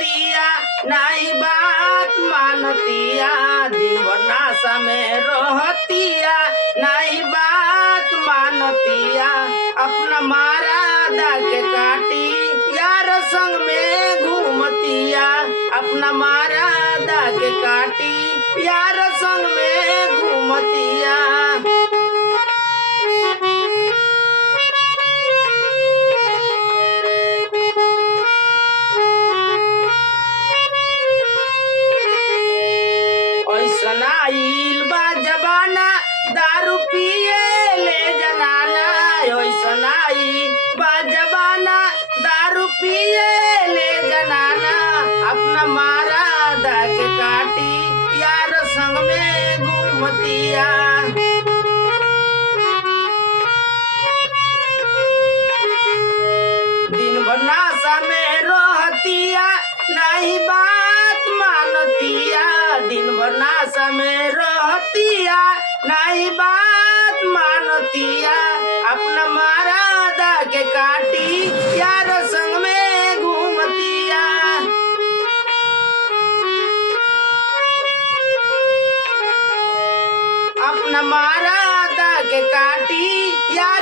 रहतिया नहीं बात मानतिया। दिन भर नाशा में रहतिया नहीं बात मानतिया। अपना मारादा के काटी यार संग में घूमतिया। अपना मारादा के काटी यार संग में घूमतिया। ऐसन आइल बा जमाना दारू पिए ले जनाना। ऐसन आइल बा जमाना दारू पिए ले जनाना। अपना मारादा के काटी यार संग में घूमतिया। दिन भर नाशा में रहतिया नहीं बात मानतिया। दिन भर नाशा में रहतिया नहीं बात मानतिया। अपना मारादा के काटी यार संग में घूमतिया। अपना मारादा के काटी यार